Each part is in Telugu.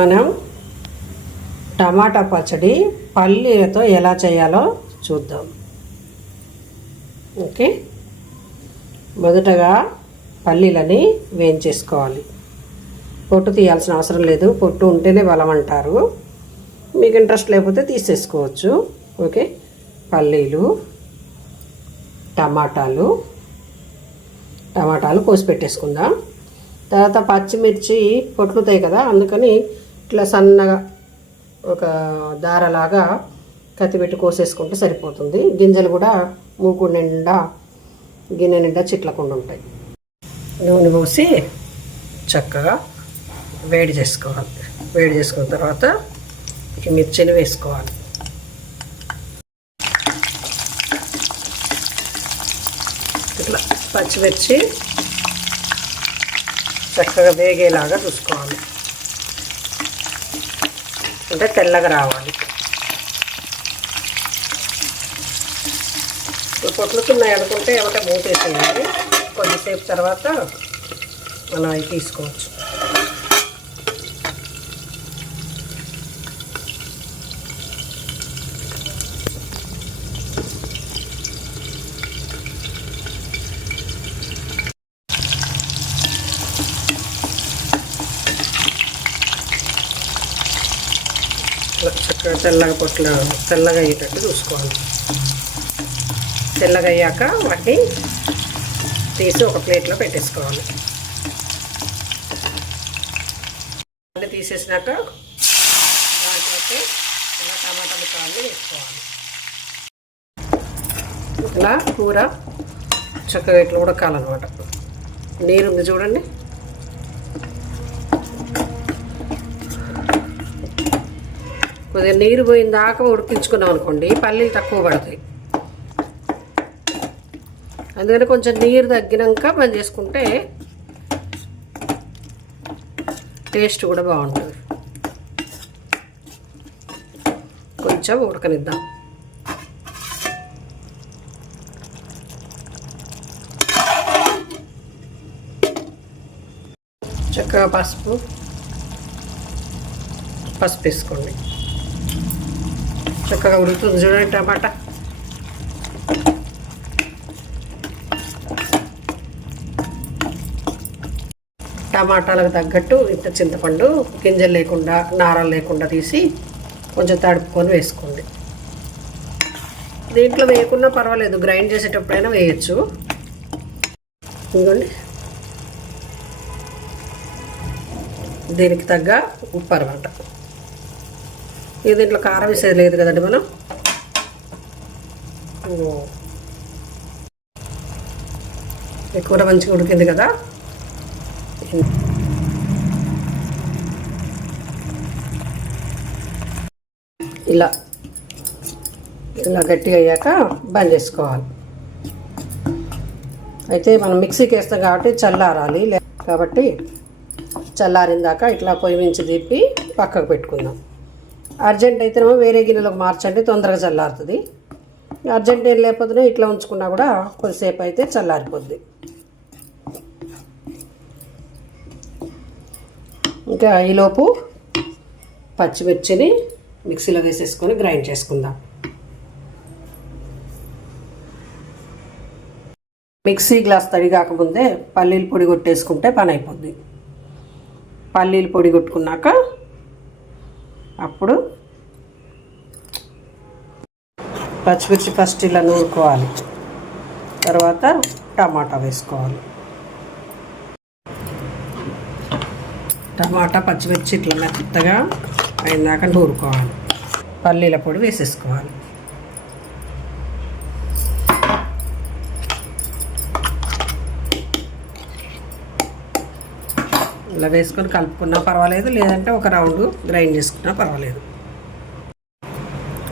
మనం టమాటా పచ్చడి పల్లీలతో ఎలా చేయాలో చూద్దాం. ఓకే, మొదటగా పల్లీలని వేయించేసుకోవాలి. పొట్టు తీయాల్సిన అవసరం లేదు, పొట్టు ఉంటేనే బలం అంటారు. మీకు ఇంట్రెస్ట్ లేకపోతే తీసేసుకోవచ్చు. ఓకే, పల్లీలు, టమాటాలు కోసి పెట్టేసుకుందాం. తర్వాత పచ్చిమిర్చి పొట్లుతాయి కదా, అందుకని ఇట్లా సన్నగా ఒక దారలాగా కత్తి పెట్టి కోసేసుకుంటే సరిపోతుంది. గింజలు కూడా మూకుడు నిండా గిన్నె నిండా చిట్లకుండా ఉంటాయి. నూనె పోసి చక్కగా వేడి చేసుకోవాలి. వేడి చేసుకున్న తర్వాత ఈ మిర్చిని వేసుకోవాలి. ఇట్లా పచ్చిమిర్చి చక్కగా వేగేలాగా చూసుకోవాలి, అంటే తెల్లగా రావాలి. పొట్లుతున్నాయి అనుకుంటే ఏమంటే మూతేసేయాలి. కొద్దిసేపు తర్వాత మనం అవి తీసుకోవచ్చు. చక్కగా తెల్లగా అయ్యేటట్టు చూసుకోవాలి. తెల్లగా అయ్యాక వాటిని తీసి ఒక ప్లేట్లో పెట్టేసుకోవాలి. అన్నీ తీసేసినాక దాంట్లోకి ఇలా టమాటా ముక్కలు వేసుకోవాలి. ఇలా కూర చక్కగా ఇట్లా ఉడకాలన్నమాట. నీరు ఉంది చూడండి, కొద్దిగా నీరు పోయిన దాకా ఉడికించుకున్నాం అనుకోండి, పల్లీలు తక్కువ పడతాయి. అందుకని కొంచెం నీరు తగ్గినాక బంద్ చేసుకుంటే టేస్ట్ కూడా బాగుంటుంది. కొంచెం ఉడకనిద్దాం. చక్కగా పసుపు వేసుకోండి. చక్కగా ఉడుకుతుంది చూడండి టమాటా. టమాటాలకు తగ్గట్టు ఇంత చింతపండు గింజలు లేకుండా నారలు లేకుండా తీసి కొంచెం తడుపుకొని వేసుకోండి. దీంట్లో వేయకున్నా పర్వాలేదు, గ్రైండ్ చేసేటప్పుడైనా వేయచ్చు. ఇదిగోండి, దీనికి తగ్గ ఉప్పు అన్నమాట. ఇక దీంట్లో కారం వేసేది లేదు కదండి మనం. ఈ కూర మంచిగా ఉడికింది కదా. ఇలా గట్టిగా అయ్యాక బంద్ చేసుకోవాలి. అయితే మనం మిక్సీకి వేస్తాం కాబట్టి చల్లారాలి. కాబట్టి చల్లారిందాక ఇట్లా పొయ్యి మించి తిప్పి పక్కకు పెట్టుకుందాం. అర్జెంట్ అయితేనేమో వేరే గిన్నెలోకి మార్చండి, తొందరగా చల్లారుతుంది. అర్జెంట్ ఏం లేకపోతే ఇట్లా ఉంచుకున్నా కూడా కొద్దిసేపు అయితే చల్లారిపోద్ది. ఇంకా ఈలోపు పచ్చిమిర్చిని మిక్సీలో వేసేసుకొని గ్రైండ్ చేసుకుందాం. మిక్సీ గ్లాస్ తడి కాకముందే పల్లీలు పొడి కొట్టేసుకుంటే పని అయిపోద్ది. పల్లీలు పొడి కొట్టుకున్నాక అప్పుడు పచ్చిమిర్చి ఫస్ట్ ఇలా నూరుకోవాలి. తర్వాత టమాటా వేసుకోవాలి. టమాటా పచ్చిమిర్చి ఇట్లా మెత్తగా అయినాక నూరుకోవాలి. పల్లీల పొడి వేసేసుకోవాలి. ఇలా వేసుకొని కలుపుకున్నా పర్వాలేదు, లేదంటే ఒక రౌండ్ గ్రైండ్ చేసుకున్నా పర్వాలేదు.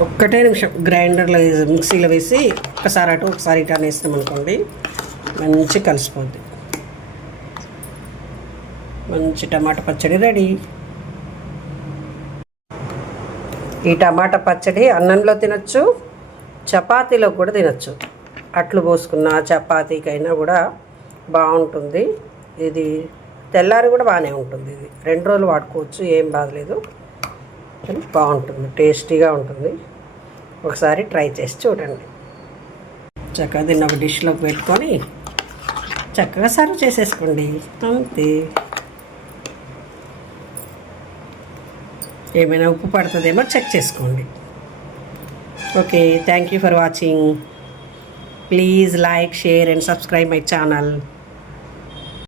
ఒక్కటే నిమిషం గ్రైండర్లో మిక్సీలో వేసి ఒకసారి అటు ఒకసారి ఇటు అనేస్తాం అనుకోండి, మంచి కలిసిపోద్ది. మంచి టమాటా పచ్చడి రెడీ. ఈ టమాటా పచ్చడి అన్నంలో తినచ్చు, చపాతీలో కూడా తినచ్చు. అట్లు పోసుకున్న చపాతీకైనా కూడా బాగుంటుంది. ఇది తెల్లారి కూడా బాగానే ఉంటుంది. ఇది 2 రోజులు వాడుకోవచ్చు, ఏం బాధలేదు. కానీ బాగుంటుంది, టేస్టీగా ఉంటుంది. ఒకసారి ట్రై చేసి చూడండి. చక్కగా దీన్ని ఒక డిష్లోకి పెట్టుకొని చక్కగా సర్వ్ చేసేసుకోండి, అంతే. ఏమైనా ఉప్పు పడుతుందేమో చెక్ చేసుకోండి. Okay, thank you for watching. Please like, share and subscribe my channel.